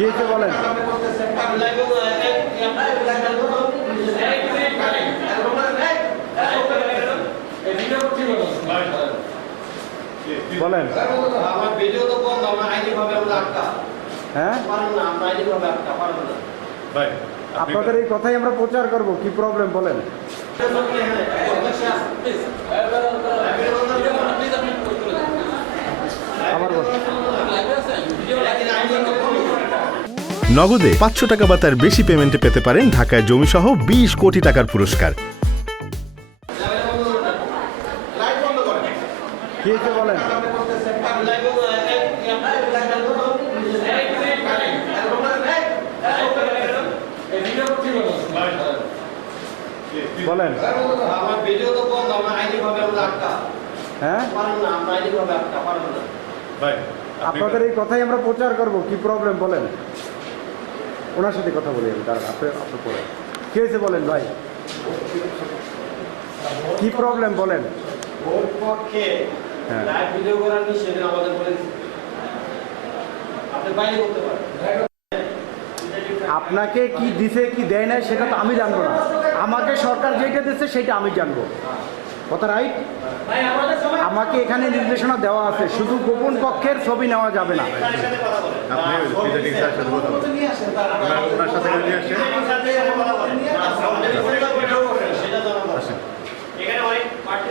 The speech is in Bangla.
কি হয়েছে বলেন? বলেন। আমার ভিডিও তো বন্ধ, আমরা আইনি ভাবে আমরা আটকা। হ্যাঁ, পারেন না, আমরা আইনি ভাবে আটকা পারবো না। ভাই আপনাদের এই কথাই আমরা প্রচার করব, কি প্রবলেম বলেন? আবার বলেন। নগদে 500 টাকা বা তার বেশি পেমেন্টে পেতে পারেন ঢাকায় জমিসহ 20 কোটি টাকার পুরস্কার। কি হয়েছে বলেন? বলেন। আমার ভিডিও তো বন্ধ, আমরা আইনি ভাবে আমরা আটকা। হ্যাঁ, পারেন না, আমরা আইনি ভাবে আটকা পারবো না। ভাই আপনাদের এই কথাই আমরা প্রচার করব, কি প্রবলেম বলেন? ওনার সাথে কথা বলি আমি, দাঁড়ান, আপনি পরে। কি হয়েছে বলেন ভাই, কি প্রবলেম বলেন? ভোট পক্ষে হ্যাঁ। লাইভ ভিডিও করার নিষেধ আমাদের বলে দিচ্ছে। আপনি বাইরে করতে পারেন। আপনাকে কি দিছে কি দেয় না সেটা তো আমি জানবো না। আমাকে সরকার যেটা দিচ্ছে সেটা আমি জানবো, কথা রাইট? আমাকে এখানে নির্দেশনা দেওয়া আছে, শুধু গোপন কক্ষের ছবি নেওয়া যাবে না। আপনি প্রিজাইডিং স্যারের সাথে কথা বলেন। ওনার সাথে নিয়ে আসেন। সেটা জানাবো। এখানে অনেক পার্টি